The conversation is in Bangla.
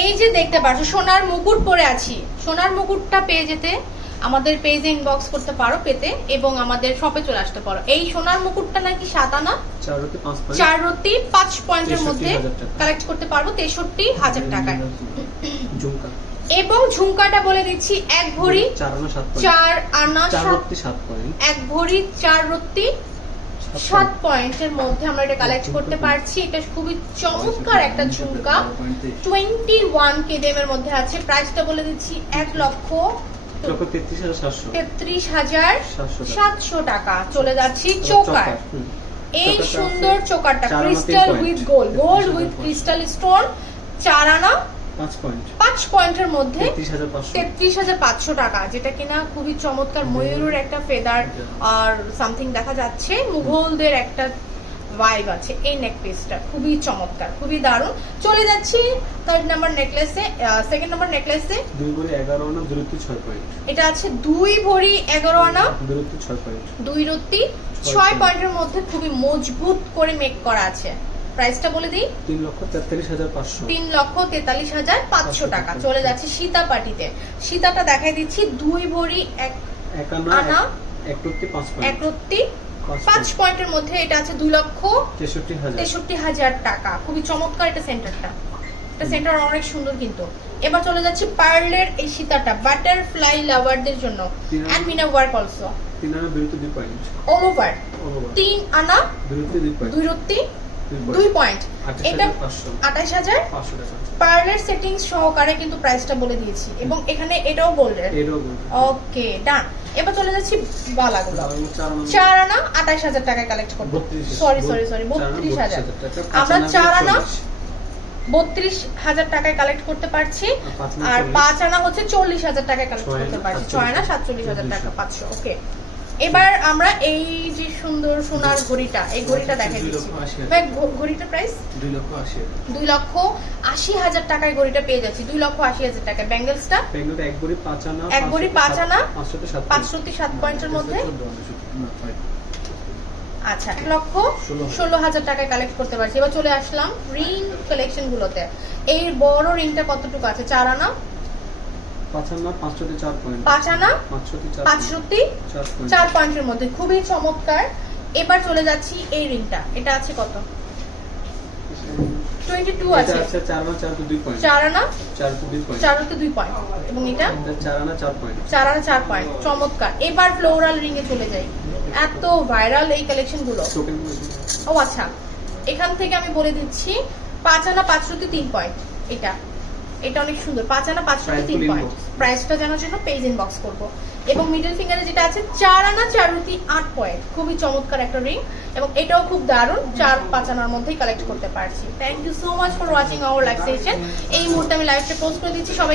এই যে দেখতে পাচ্ছ সোনার মুকুট পরে আছি, সোনার মুকুটটা পেয়ে যেতে আমাদের পেজে ইনবক্স করতে পারো পেতে, এবং আমাদের শপে চলে আসতে পারো। এই সোনার মুকুটটা নাকি 7 আনা 4 রতি 5 পয়েন্টের মধ্যে কালেক্ট করতে পারবো 63,000 টাকায়। এবং ঝুমকাটা বলে দিচ্ছি 1 ভরি 4 আনা 1 ভরি 4 রতি 7 পয়েন্টের মধ্যে আমরা এটা কালেক্ট করতে পারছি। এটা খুবই চমৎকার একটা ঝুমকা, 21 কেডিএম এর মধ্যে আছে। প্রাইসটা বলে দিচ্ছি 1,33,700 টাকা। চলে যাচ্ছি চোকার। এই সুন্দর চোকারটা crystal with gold, gold with crystal stone, 4 আনা 5 পয়েন্টের মধ্যে 33,500 টাকা, যেটা কিনা খুবই চমৎকার। ময়ূরের একটা ফেদার আর সামথিং দেখা যাচ্ছে, মুঘলদের একটা ভাইব আছে। এই নেক পিসটা খুবই চমৎকার, খুবই দারুণ। চলে যাচ্ছি 3rd নাম্বার নেকলেসে। 2nd নাম্বার নেকলেসে 2 ভরি 11 আনা দূরত্ব 6 পয়েন্ট। এটা আছে 2 ভরি 11 আনা দূরত্ব 6 পয়েন্ট, 2 রত্তি 6 পয়েন্টের মধ্যে খুবই মজবুত করে মেক করা আছে। প্রাইসটা বলে দিই 3,43,500 3,43,500 টাকা। চলে যাচ্ছে সীতা পাটিতে। সীতাটা দেখাই দিচ্ছি 2 ভরি 1 আনা 1 রত্তি 5 পয়েন্ট, 1 রত্তি 5 পয়েন্টের মধ্যে এটা আছে 2,63,000 টাকা। খুবই চমৎকার এটা সেন্টারটা, এটা সেন্টার অনেক সুন্দর কিন্তু। এবার চলে যাচ্ছে পার্লের এই সীতাটা বাটারফ্লাই লাভারদের জন্য, এন্ড মিনা ওয়ার্ক অলসো। 3 আনা দূরত্ব 2 পয়েন্ট, অল ওভার 3 আনা দূরত্ব 2 পয়েন্ট, 2 রত্তি 2 পয়েন্ট। এটা 28,500 টাকা। পার্লের সেটিংস সহকারে কিন্তু প্রাইসটা বলে দিয়েছি, এবং এখানে এটাও গোল্ডের। ওকে ডান। এবার চলে যাচ্ছি বালাগুলো। 4 আনা 28,000 টাকায় কালেক্ট করব। সরি 32,000। আমরা 4 আনা 32,000 টাকায় কালেক্ট করতে পারছি, আর 5 আনা হচ্ছে 40,000 টাকায় কালেক্ট করতে পারছি। 6 আনা 47,000 টাকা 500। ওকে, এবার আমরা এই যে সুন্দর সোনার ঘড়িটা, এই ঘড়িটা দেখাই দিচ্ছি। ভাই ঘড়িটার প্রাইস 2,80,000 টাকায় ঘড়িটা পেয়ে যাচ্ছি, 2,80,000 টাকায়। ব্যাঙ্গেলসটা 1 ভরি 5 আনা 1 ভরি 5 আনা 5 রত্তি 7 পয়েন্টের মধ্যে। আচ্ছা 1,16,000 টাকায় কালেক্ট করতে পারছি। এবার চলে আসলাম রিং কালেকশন গুলোতে। এই বড় রিংটা কতটুকু আছে? 4 আনা 5 আনা 5 রত্তি 4 পয়েন্ট, 5 আনা 5 রত্তি 4 পয়েন্টের মধ্যে, খুবই চমৎকার। এবার চলে যাচ্ছি এই রিংটা, এটা আছে কত? 22 আছে। 4 আনা 4 রত্তি 2 পয়েন্ট, 4 আনা 4 রত্তি 2 পয়েন্ট, 4 রত্তি 2 পয়েন্ট, এবং এটা 4 আনা 4 পয়েন্ট, 4 আনা 4 পয়েন্ট। চমৎকার। এবার ফ্লোরাল রিং এ চলে যাই। এত ভাইরাল এই কালেকশন গুলো। ও আচ্ছা, এখান থেকে আমি বলে দিচ্ছি 5 আনা 5 রত্তি 3 পয়েন্ট। এটা অনেক সুন্দর, 5 আনা 5 রত্তি 3 পয়েন্ট। প্রাইসটা জানার জন্য পেজ ইনবক্স করব। এবং মিডল ফিঙ্গারে যেটা আছে 4 আনা 4 রত্তি 8 পয়েন্ট, খুবই চমৎকার একটা রিং, এবং এটাও খুব দারুণ। 4-5 আনার মধ্যেই কালেক্ট করতে পারছি। Thank you so much for watching our live session. এই মুহূর্তে আমি লাইভটা পোস্ট করে দিচ্ছি। সবাই